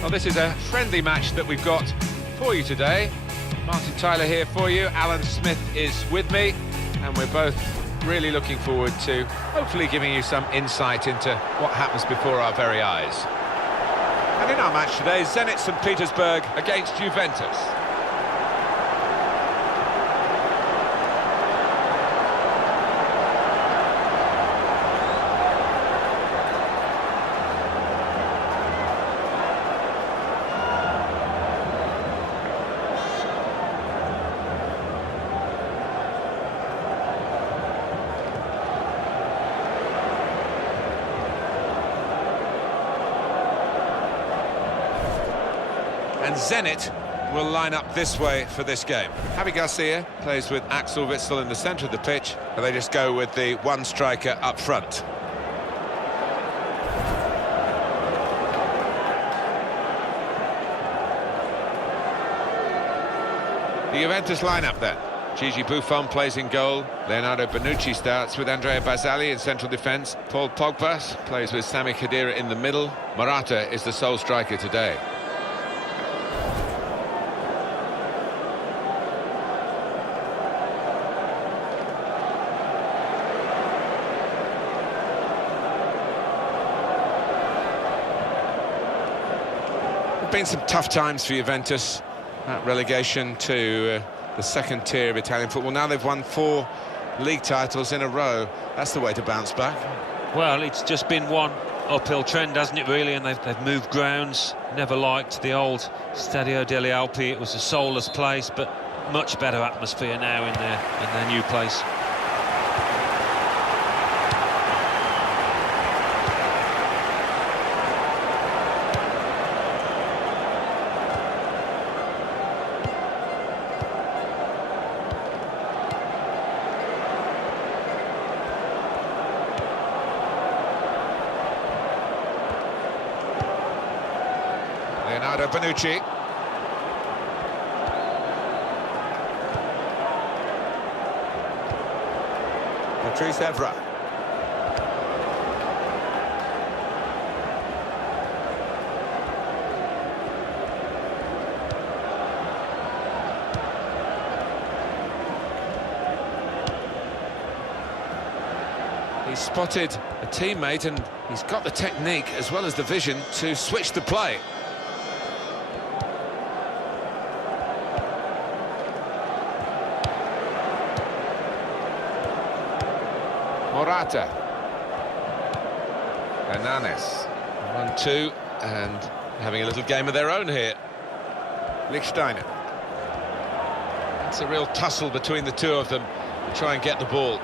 Well, this is a friendly match that we've got for you today. Martin Tyler here for you, Alan Smith is with me, and we're both really looking forward to hopefully giving you some insight into what happens before our very eyes. And in our match today, Zenit St. Petersburg against Juventus. And Zenit will line up this way for this game. Javi Garcia plays with Axel Witsel in the centre of the pitch, and they just go with the one striker up front. The Juventus lineup then. Gigi Buffon plays in goal. Leonardo Bonucci starts with Andrea Barzagli in central defence. Paul Pogba plays with Sami Khedira in the middle. Morata is the sole striker today. Been some tough times for Juventus, that relegation to the second tier of Italian football. Now they've won 4 league titles in a row. That's the way to bounce back. Well, it's just been one uphill trend, hasn't it, really? And they've moved grounds. Never liked the old Stadio delle Alpi. It was a soulless place, but much better atmosphere now in their new place. Leonardo Bonucci. Patrice Evra. He's spotted a teammate and he's got the technique as well as the vision to switch the play. Morata. Hernanes. 1-2 and having a little game of their own here. Lichtsteiner. It's a real tussle between the two of them to try and get the ball.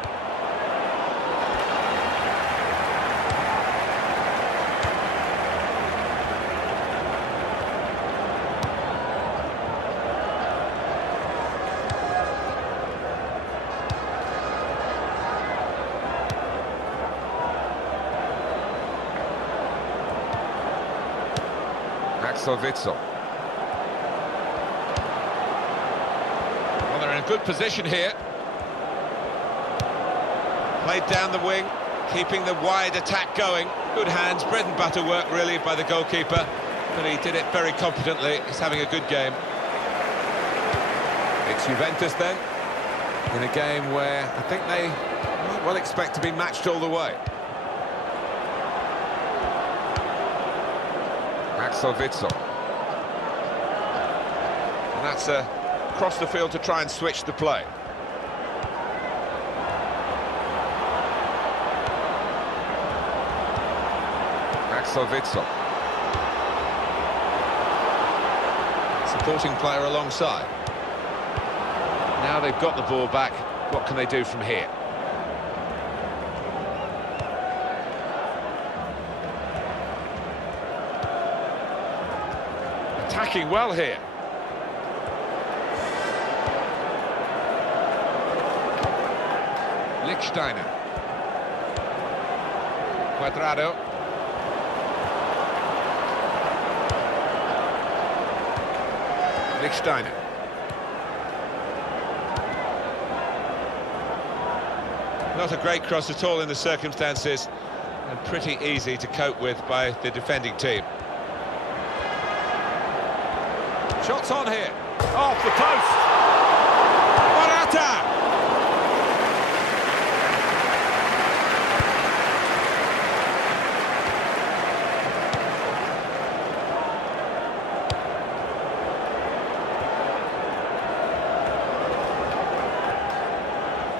Axel Witsel. Well, they're in a good position here. Played down the wing, keeping the wide attack going. Good hands, bread and butter work really by the goalkeeper, but he did it very competently. He's having a good game. It's Juventus then, in a game where I think they might well expect to be matched all the way. Axel Witsel. And that's across the field to try and switch the play. Axel Witsel. Supporting player alongside. Now they've got the ball back. What can they do from here? Attacking well here. Lichtsteiner. Cuadrado. Lichtsteiner. Not a great cross at all in the circumstances, and pretty easy to cope with by the defending team. Shots on here. Off the post. Morata!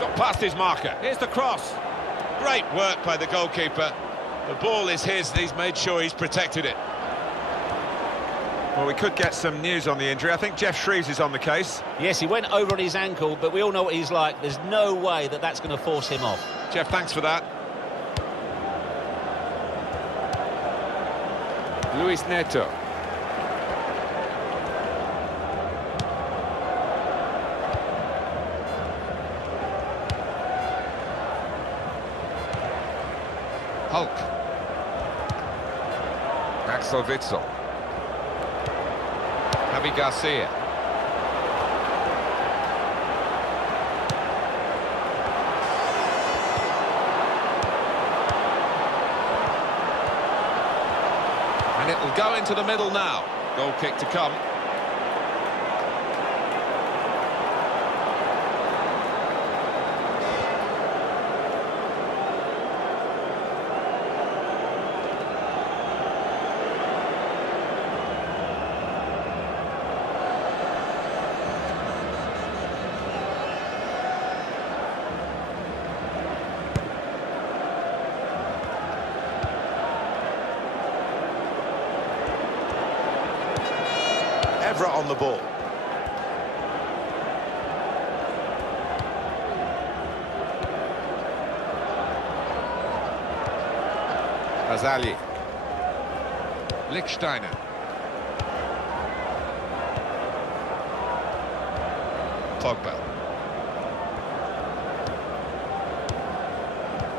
Got past his marker. Here's the cross. Great work by the goalkeeper. The ball is his, and he's made sure he's protected it. Well, we could get some news on the injury. I think Jeff Shreves is on the case. Yes, he went over on his ankle, but we all know what he's like. There's no way that that's going to force him off. Jeff, thanks for that. Luis Neto. Hulk. Axel Witsel. Javi Garcia. And it will go into the middle now. Goal kick to come. Evra on the ball. Azali. Lichtsteiner. Pogba.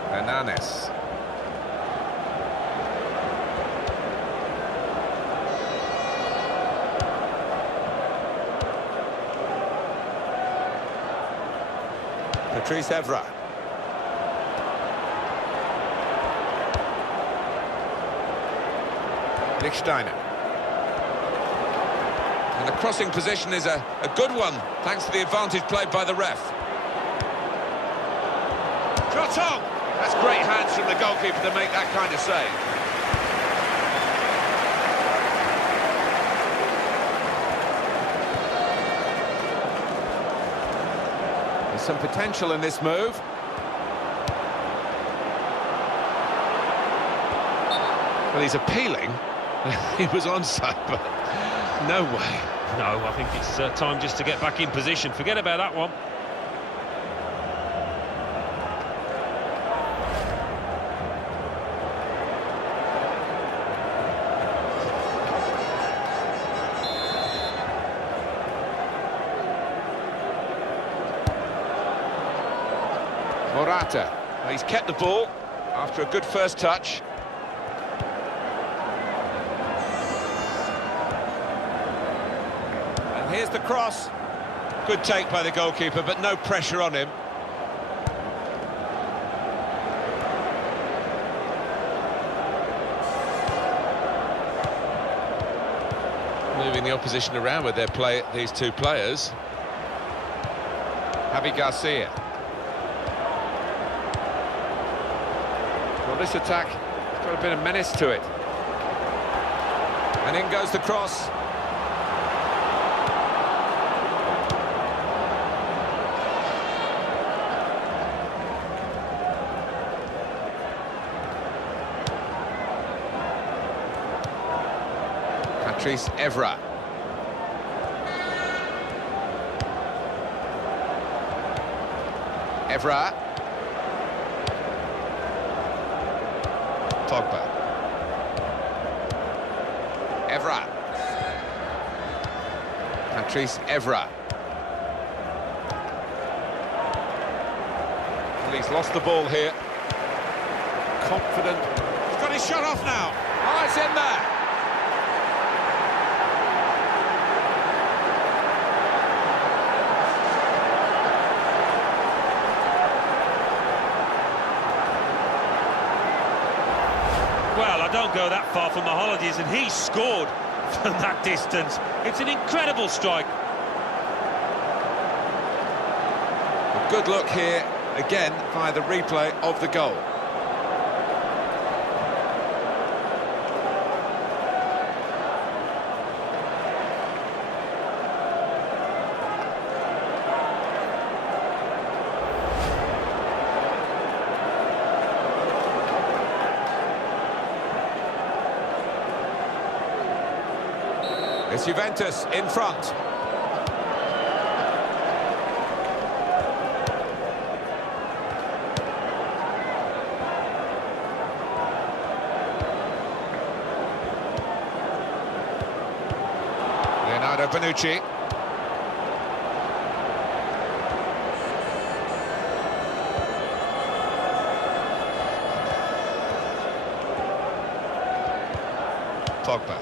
Hernanes. Patrice Evra. Lichtsteiner. And the crossing position is a good one, thanks to the advantage played by the ref. Shot on! That's great hands from the goalkeeper to make that kind of save. There's some potential in this move. Well, he's appealing. He was onside, but no way. No, I think it's time just to get back in position. Forget about that one. Morata. Well, he's kept the ball after a good first touch. And here's the cross. Good take by the goalkeeper, but no pressure on him. Moving the opposition around with their play, these two players. Javi Garcia. Well, this attack has got a bit of menace to it. And in goes the cross. Patrice Evra. Evra. Pogba. Evra. Patrice Evra. Well, he's lost the ball here. Confident. He's got his shot off now. Oh, it's in there. Well, I don't go that far from my holidays, and he scored from that distance. It's an incredible strike. A good look here, again, via the replay of the goal. It's Juventus in front. Leonardo Bonucci. Pogba.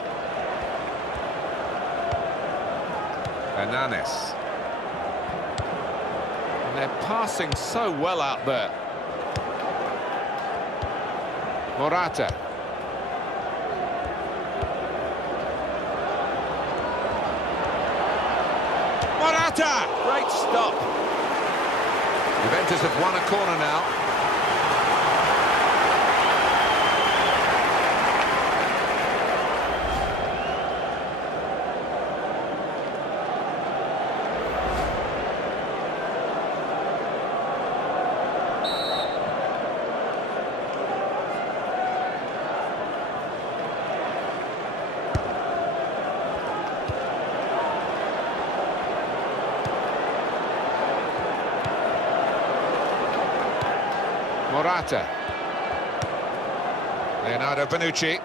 Hernanes. And they're passing so well out there. Morata. Morata! Great stop. Juventus have won a corner now. Morata. Leonardo Bonucci.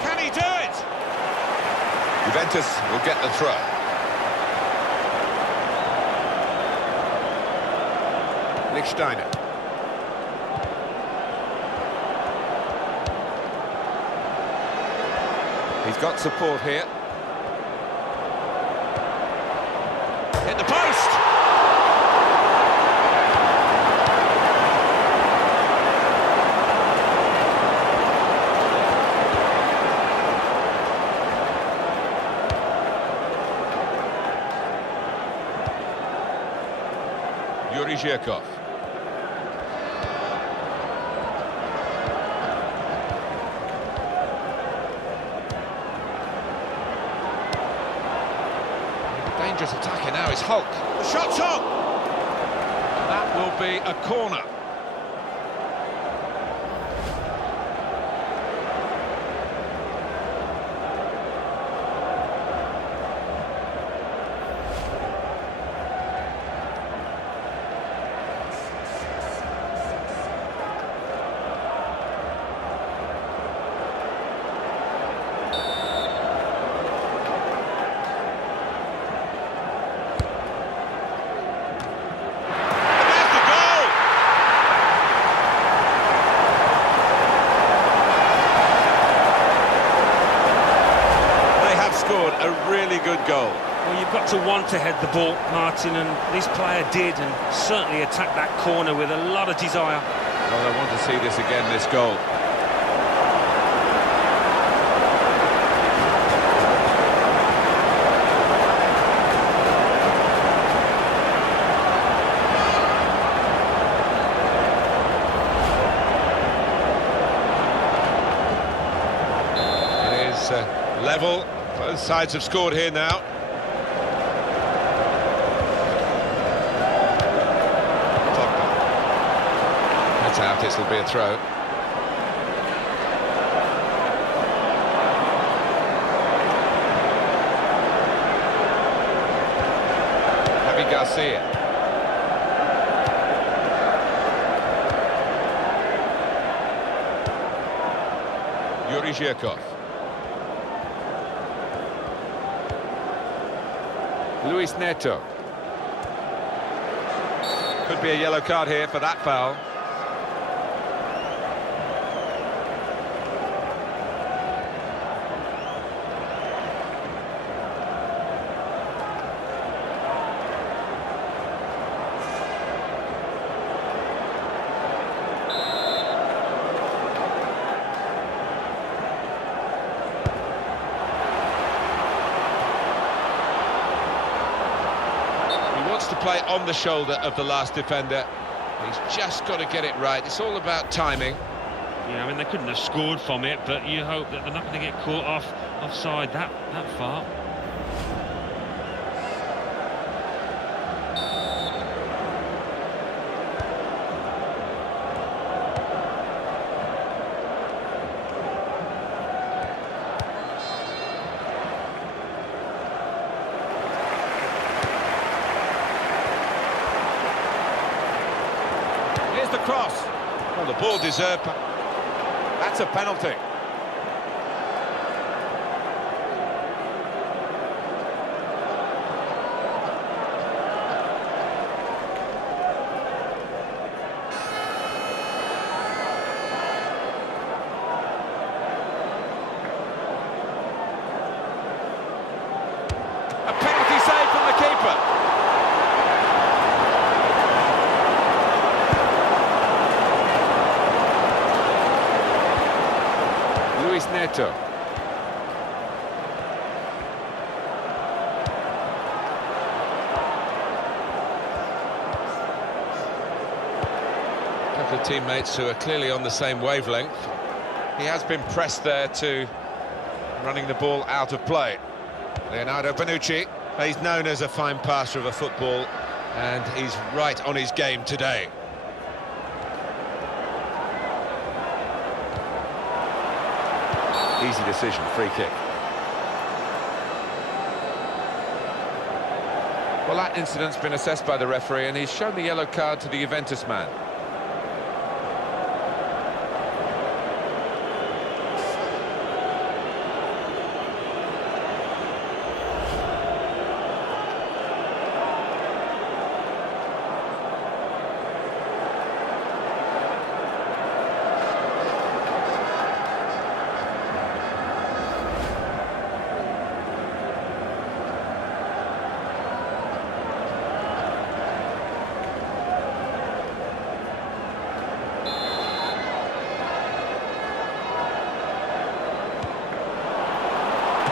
Can he do it? Juventus will get the throw. Lichtsteiner. He's got support here. Hit the post! Yuri Zhirkov. Dangerous attacker now is Hulk. The shot's on! That will be a corner. A really good goal. Well, you've got to want to head the ball, Martin, and this player did, and certainly attacked that corner with a lot of desire. Well, I want to see this again, this goal. It is level. Both sides have scored here now. That's out, this will be a throw. Javi Garcia. Yuri Zhirkov. Luis Neto. Could be a yellow card here for that foul. play on the shoulder of the last defender. He's just got to get it right. It's all about timing. Yeah, I mean, they couldn't have scored from it, but you hope that they're not going to get caught offside that far. Here's the cross. Well, the ball deserved. That's a penalty. A penalty save from the keeper. Neto. A couple of teammates who are clearly on the same wavelength. He has been pressed there to running the ball out of play. Leonardo Bonucci, he's known as a fine passer of a football, and he's right on his game today. Easy decision, free kick. Well, that incident's been assessed by the referee, and he's shown the yellow card to the Juventus man.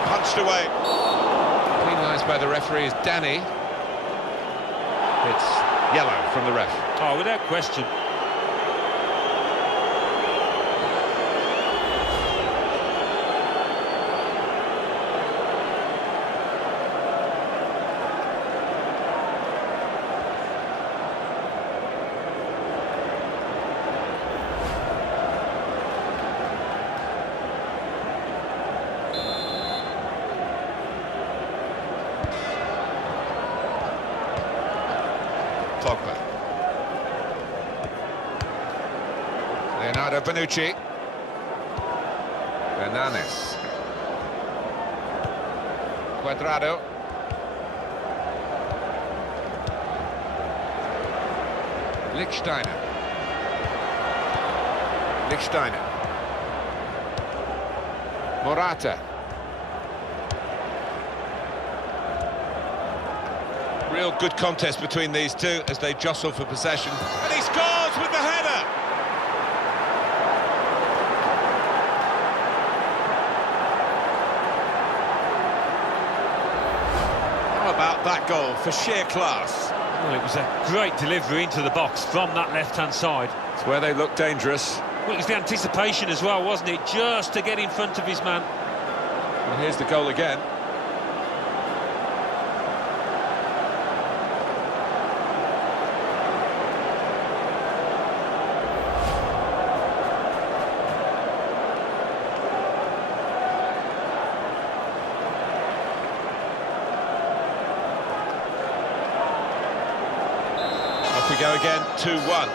Punched away. Penalised by the referee is Danny. It's yellow from the ref. Oh, without question. Pogba. Leonardo Bonucci. Hernanes. Cuadrado. Lichtsteiner. Morata. Real good contest between these two as they jostle for possession. And he scores with the header! How about that goal for sheer class? Well, it was a great delivery into the box from that left-hand side. It's where they look dangerous. Well, it was the anticipation as well, wasn't it? Just to get in front of his man. And here's the goal again. Off we go again, 2-1.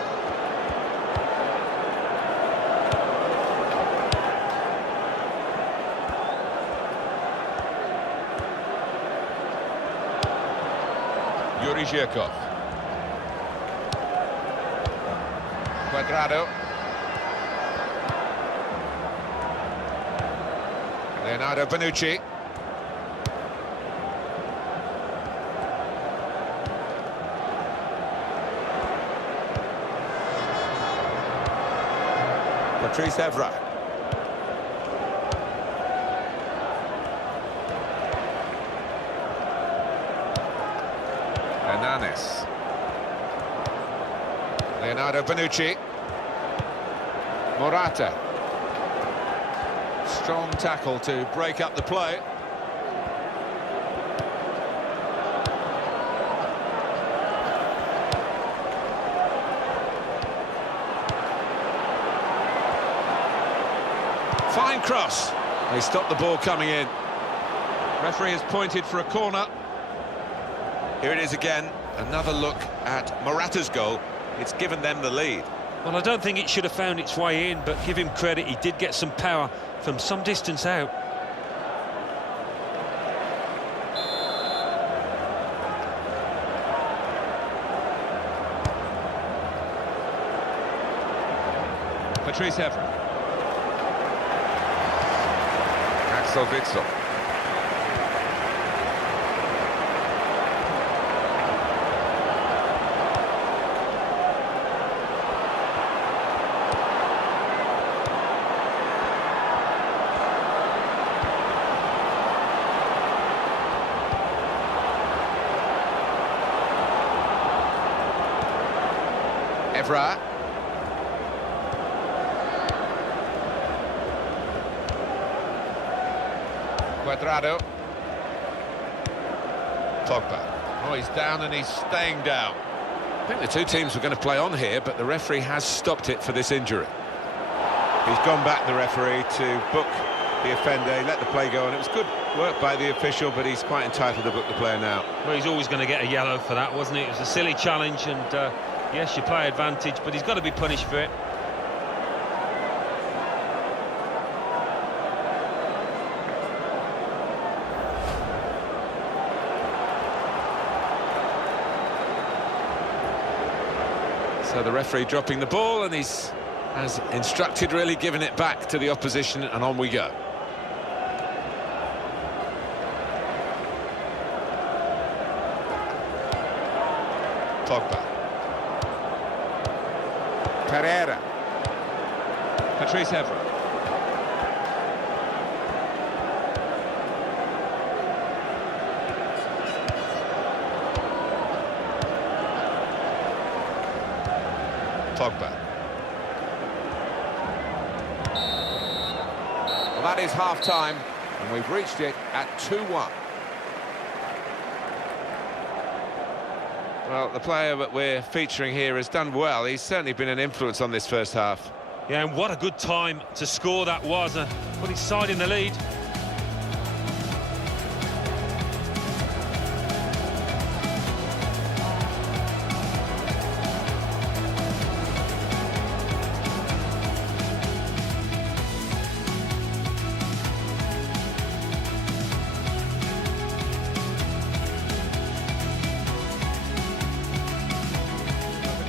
Yuri Zhirkov. Cuadrado. Leonardo Bonucci. Patrice Evra. Hernanes. Leonardo Bonucci. Morata. Strong tackle to break up the play. Fine cross. They stopped the ball coming in. Referee has pointed for a corner. Here it is again. Another look at Morata's goal. It's given them the lead. Well, I don't think it should have found its way in, but give him credit, he did get some power from some distance out. Patrice Evra. Axel Witsel. Evra. Cuadrado. Pogba. Oh, he's down and he's staying down. I think the two teams were going to play on here, but the referee has stopped it for this injury. He's gone back, the referee, to book the offender. He let the play go, and it was good work by the official, but he's quite entitled to book the player now. Well, he's always going to get a yellow for that, wasn't it? It was a silly challenge, and yes, you play advantage, but he's got to be punished for it. So the referee dropping the ball, and he's, as instructed, really giving it back to the opposition, and on we go. Pogba. Pereira. Patrice Evra. Pogba. Well, that is half-time, and we've reached it at 2-1. Well, the player that we're featuring here has done well. He's certainly been an influence on this first half. Yeah, and what a good time to score that was. Put his side in the lead.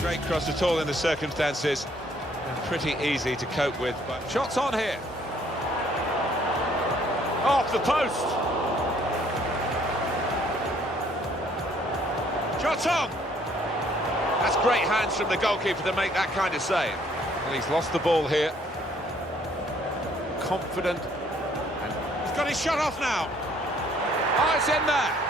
Great cross at all in the circumstances, and pretty easy to cope with. But shots on here. Off the post. Shots on. That's great hands from the goalkeeper to make that kind of save. Well, he's lost the ball here. Confident. And he's got his shot off now. Oh, it's in there.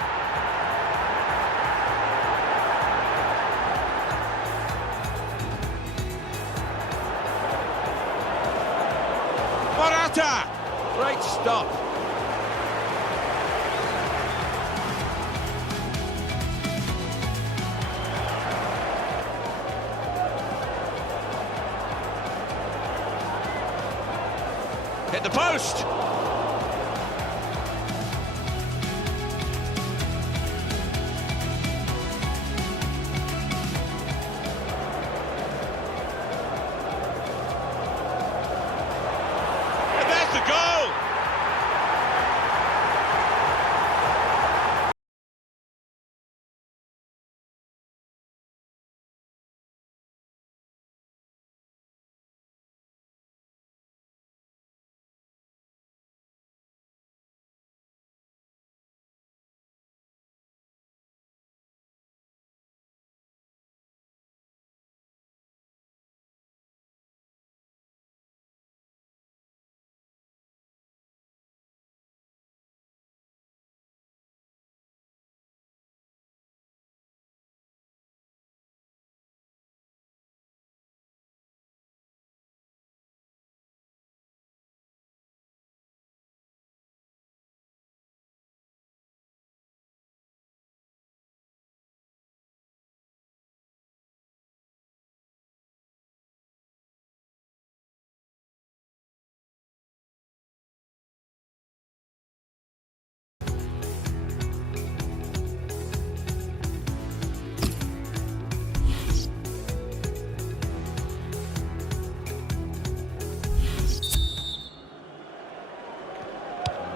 Morata! Great stop. Hit the post!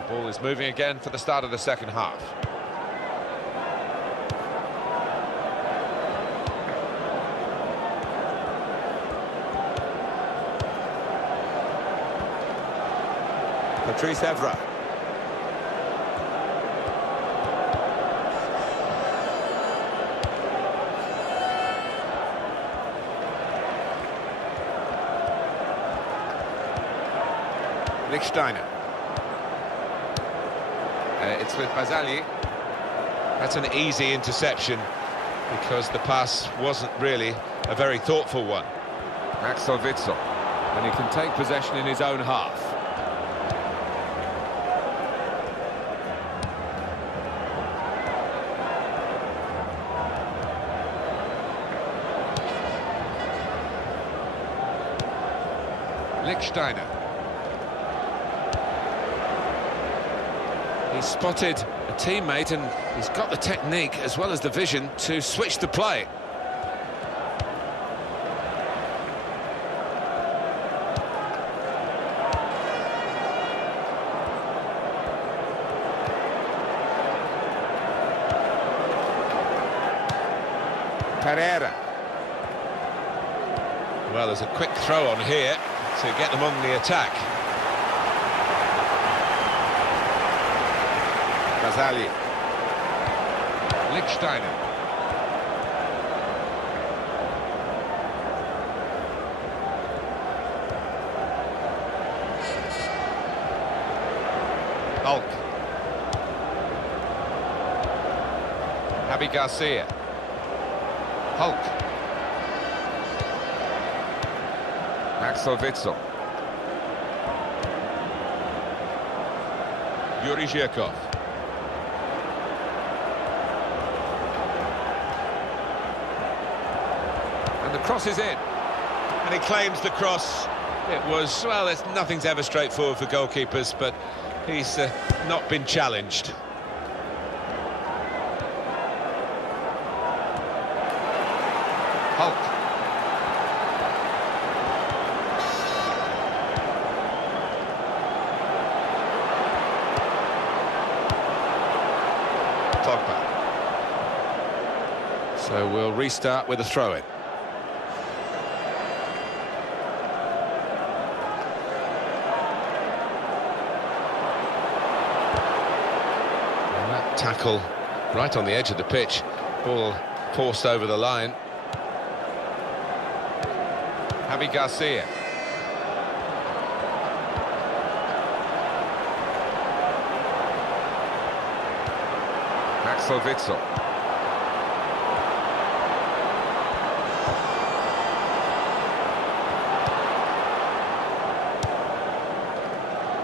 Ball is moving again for the start of the second half. Patrice Evra. Lichtsteiner. It's with Bazali. That's an easy interception because the pass wasn't really a very thoughtful one. Axel Witsel. And he can take possession in his own half. Lichtsteiner. He's spotted a teammate and he's got the technique as well as the vision to switch the play. Pereira. Well, there's a quick throw on here to get them on the attack. Bazali. Lichtsteiner. Hulk. Javi Garcia. Hulk. Axel Witsel. Yuri Zhirkov. And the cross is in. And he claims the cross. It was, well, nothing's ever straightforward for goalkeepers, but he's not been challenged. Hulk. So we'll restart with a throw-in. That tackle right on the edge of the pitch. Ball forced over the line. Javi Garcia. Axel Witsel.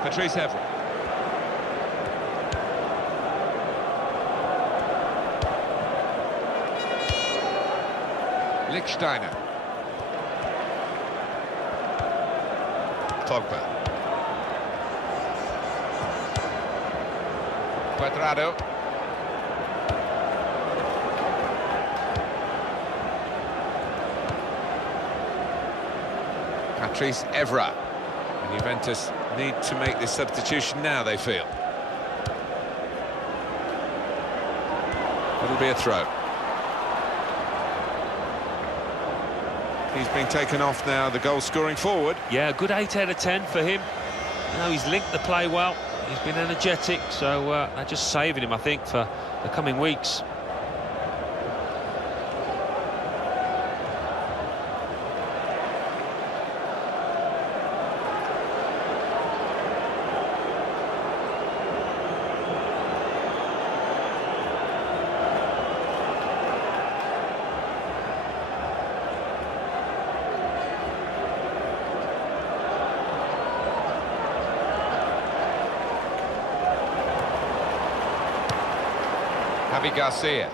Patrice Evra. Lichtsteiner. Pogba. Quadrado. Patrice Evra. And Juventus need to make this substitution now, they feel. It'll be a throw. He's been taken off now, the goal-scoring forward. Yeah, a good 8 out of 10 for him. You know, he's linked the play well. He's been energetic, so they're just saving him, I think, for the coming weeks. Javi Garcia.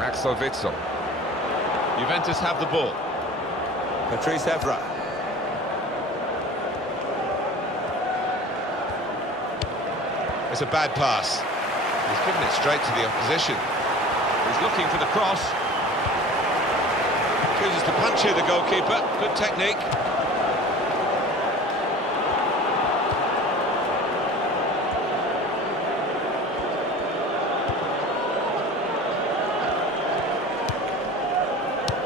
Axel Witsel. Juventus have the ball. Patrice Evra. It's a bad pass. He's given it straight to the opposition. He's looking for the cross. Chooses to punch here, the goalkeeper. Good technique.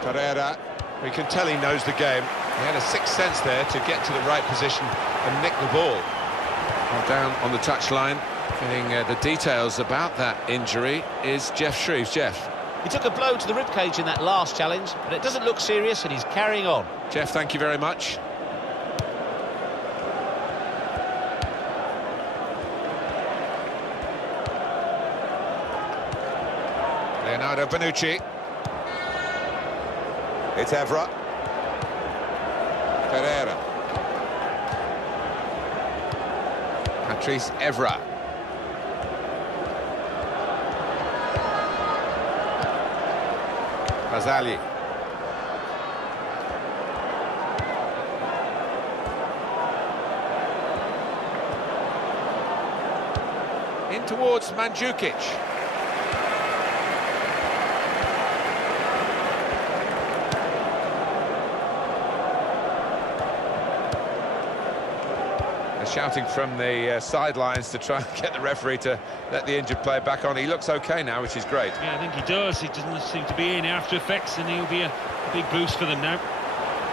Pereira, we can tell he knows the game. He had a sixth sense there to get to the right position and nick the ball. Well, down on the touchline, getting the details about that injury is Jeff Shreves. Jeff. He took a blow to the ribcage in that last challenge, but it doesn't look serious and he's carrying on. Jeff, thank you very much. Leonardo Bonucci. It's Evra. Pereira. Patrice Evra. Kazan. In towards Mandzukic. Shouting from the sidelines to try and get the referee to let the injured player back on. He looks okay now, which is great. Yeah, I think he does. He doesn't seem to be any after effects, and he'll be a big boost for them now.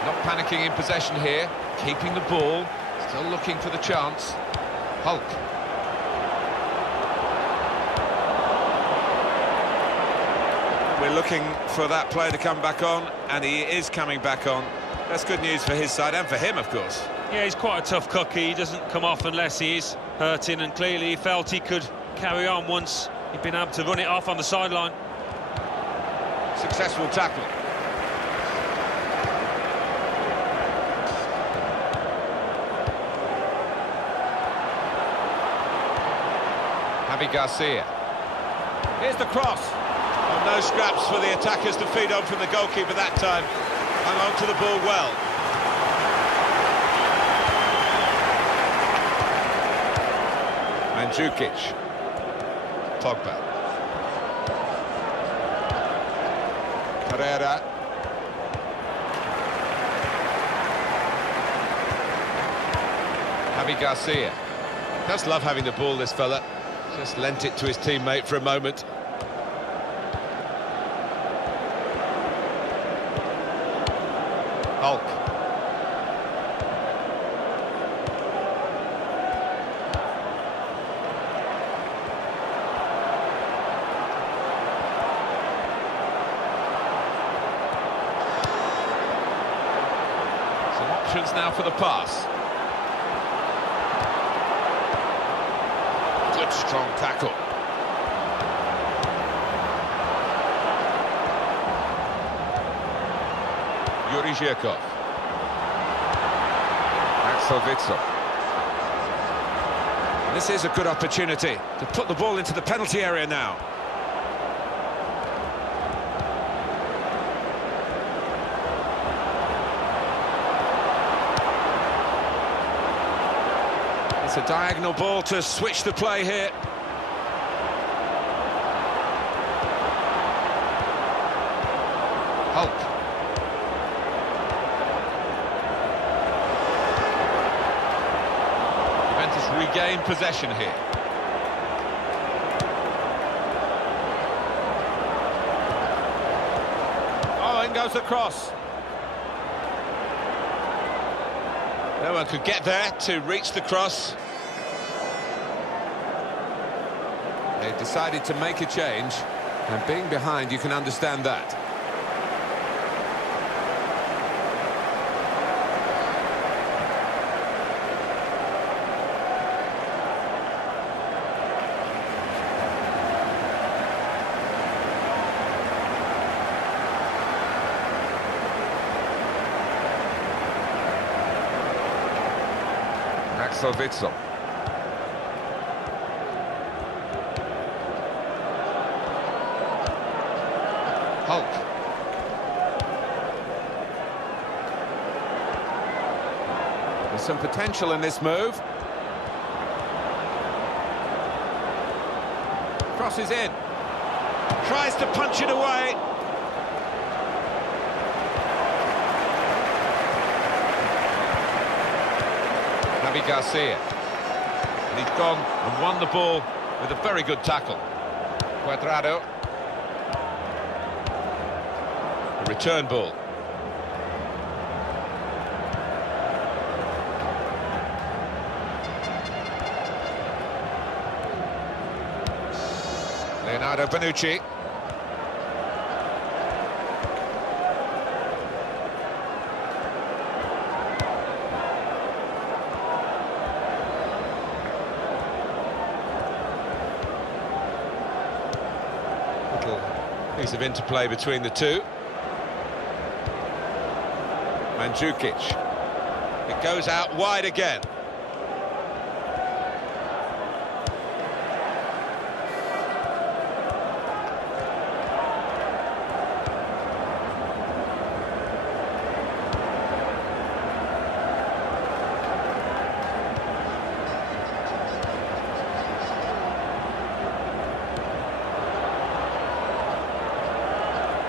Not panicking in possession here, keeping the ball, still looking for the chance. Hulk. We're looking for that player to come back on, and he is coming back on. That's good news for his side and for him, of course. Yeah, he's quite a tough cookie. He doesn't come off unless he is hurting, and clearly he felt he could carry on once he'd been able to run it off on the sideline. Successful tackle. Javi Garcia. Here's the cross. Oh, no scraps for the attackers to feed on from the goalkeeper that time. Hung on to the ball well. Mandzukic. Pogba. Pereira. Javi Garcia. Does love having the ball, this fella. Just lent it to his teammate for a moment. Hulk. Some options now for the pass. Good strong tackle. Yuri Zhirkov. Axel Witsel. This is a good opportunity to put the ball into the penalty area now. It's a diagonal ball to switch the play here. Hulk. Juventus regain possession here. Oh, in goes the cross. No one could get there to reach the cross. They decided to make a change, and being behind, you can understand that. Axel Witsel. Hulk. There's some potential in this move. Crosses in. Tries to punch it away. Javi Garcia. And he's gone and won the ball with a very good tackle. Cuadrado. A return ball. Leonardo Bonucci. Little piece of interplay between the two. Mandzukic. It goes out wide again.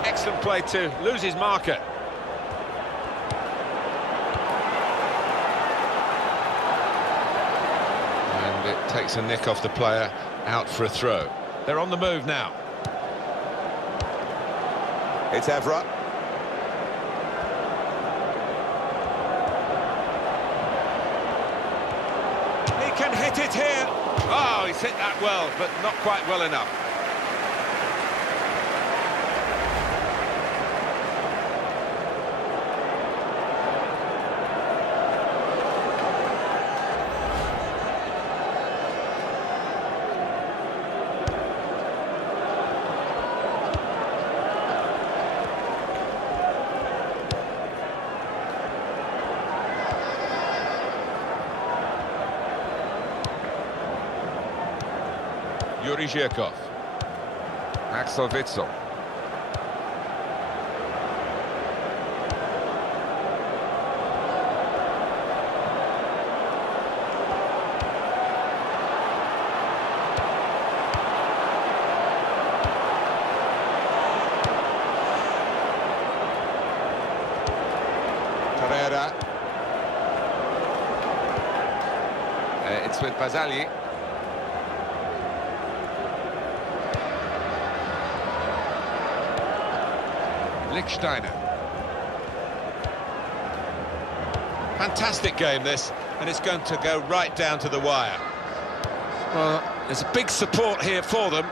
Excellent play to lose his marker. And it takes a nick off the player, out for a throw. They're on the move now. It's Evra. He can hit it here. Oh, he's hit that well, but not quite well enough. Yuri Zhirkov. Axel Witsel. Torreira. It's with Basali. Lichtsteiner. Fantastic game this, and it's going to go right down to the wire. Well, there's a big support here for them,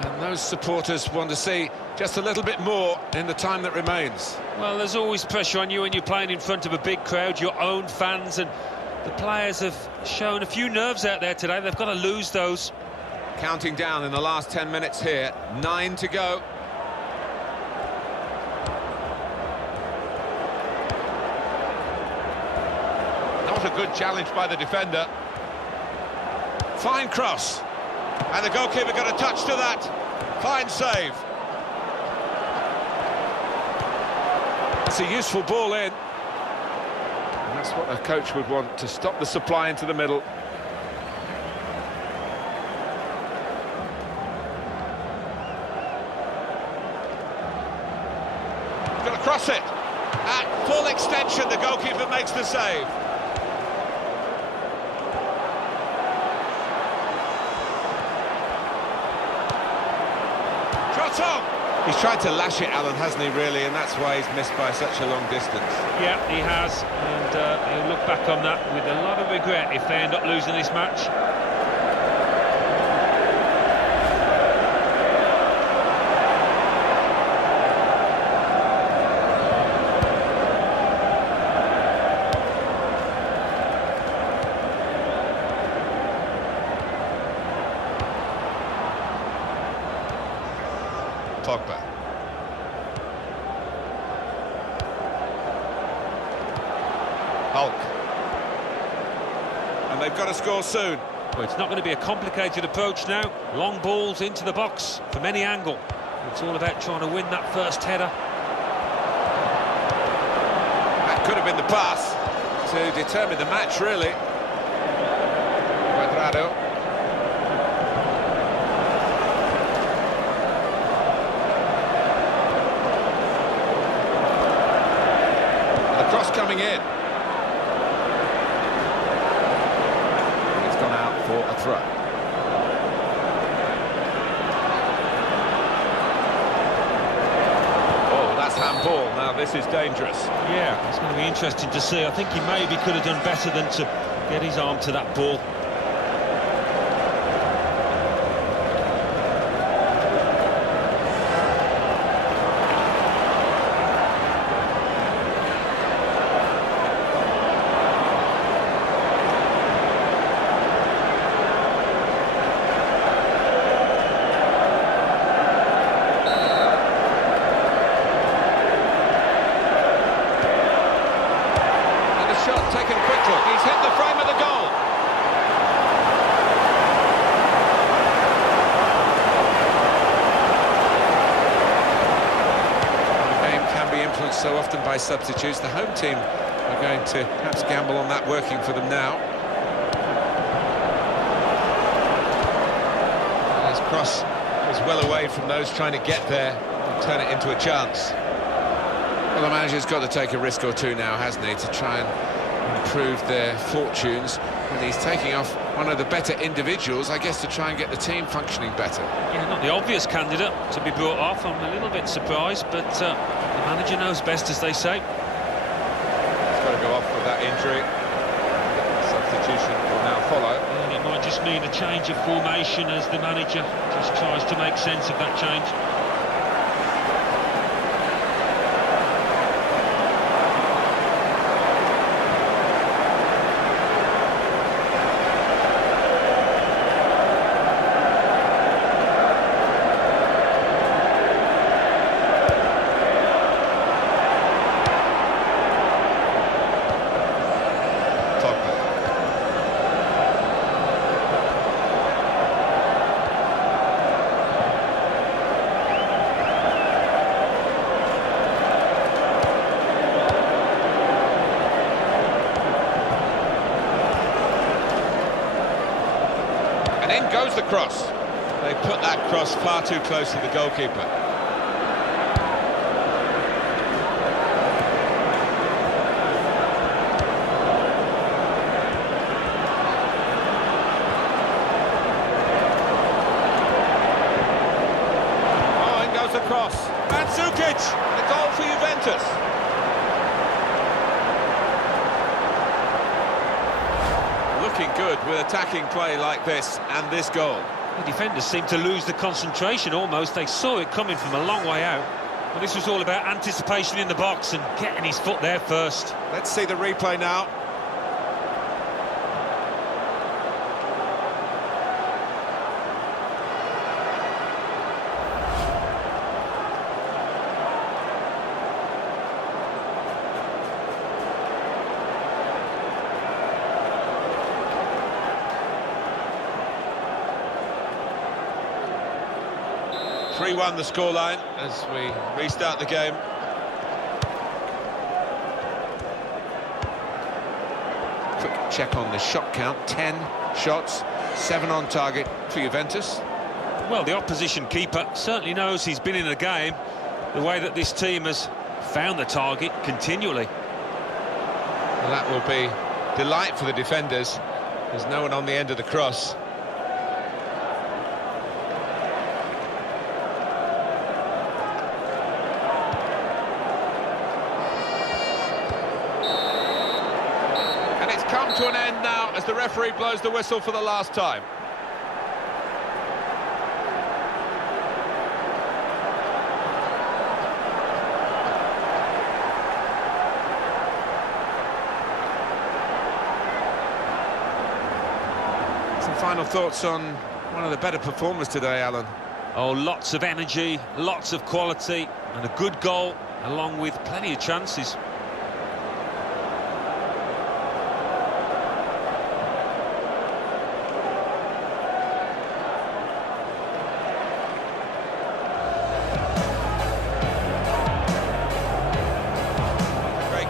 and those supporters want to see just a little bit more in the time that remains. Well, there's always pressure on you when you're playing in front of a big crowd, your own fans, and the players have shown a few nerves out there today. They've got to lose those. Counting down in the last 10 minutes here, 9 to go. A good challenge by the defender. Fine cross, and the goalkeeper got a touch to that. Fine save. It's a useful ball in, and that's what a coach would want, to stop the supply into the middle. Got to cross it at full extension. The goalkeeper makes the save. He's tried to lash it, Alan, hasn't he, really, and that's why he's missed by such a long distance. Yeah, he has, and he'll look back on that with a lot of regret if they end up losing this match. Pogba. Hulk. And they've got to score soon. Well, it's not going to be a complicated approach now. Long balls into the box from any angle. It's all about trying to win that first header. That could have been the pass to determine the match, really. Cuadrado. Cross coming in. throw. Oh, that's handball. Now this is dangerous. Yeah, it's going to be interesting to see. I think he maybe could have done better than to get his arm to that ball. Taken quickly. He's hit the frame of the goal. The game can be influenced so often by substitutes. The home team are going to perhaps gamble on that working for them now. His cross was well away from those trying to get there and turn it into a chance. Well, the manager's got to take a risk or two now, hasn't he, to try and improve their fortunes, and he's taking off one of the better individuals, I guess, to try and get the team functioning better. Yeah, not the obvious candidate to be brought off. I'm a little bit surprised, but the manager knows best, as they say. He's got to go off with that injury. Substitution will now follow. And it might just mean a change of formation as the manager just tries to make sense of that change. In goes the cross. They put that cross far too close to the goalkeeper. Oh, in goes the cross. Mandzukic, the goal for Juventus. Looking good with attacking play like this and this goal. The defenders seem to lose the concentration almost. They saw it coming from a long way out. Well, this was all about anticipation in the box and getting his foot there first. Let's see the replay now. (3-1) the scoreline as we restart the game. Quick check on the shot count. 10 shots, 7 on target for Juventus. Well, the opposition keeper certainly knows he's been in the game, the way that this team has found the target continually. Well, that will be delight for the defenders. There's no one on the end of the cross. Come to an end now as the referee blows the whistle for the last time. Some final thoughts on one of the better performers today, Alan. Oh, lots of energy, lots of quality, and a good goal, along with plenty of chances.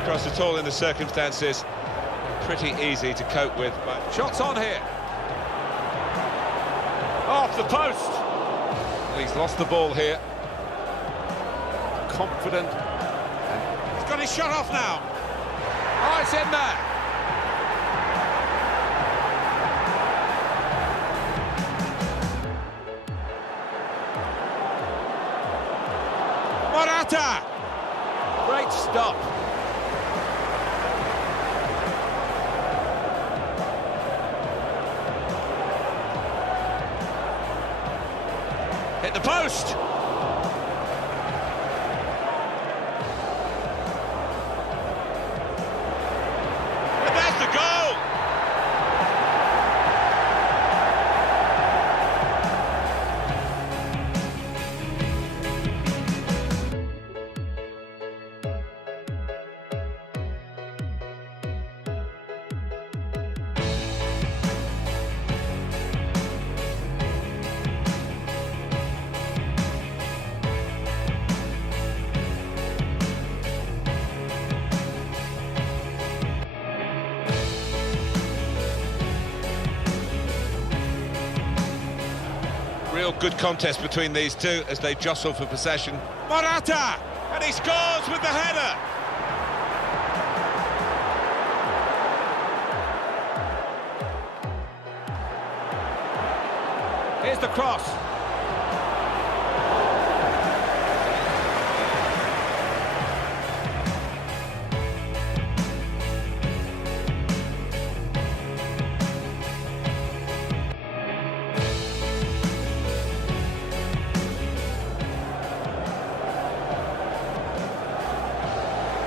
Cross at all in the circumstances, pretty easy to cope with. But shots on here, off the post. Well, he's lost the ball here. Confident, and he's got his shot off now. Oh, it's in there. Morata! Great stop. Hit the post! And there's the goal! Real good contest between these two as they jostle for possession. Morata! And he scores with the header! Here's the cross.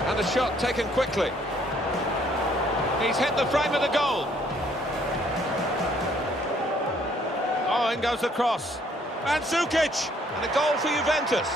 And the shot taken quickly. He's hit the frame of the goal. Oh, in goes the cross. And Zukic! And a goal for Juventus.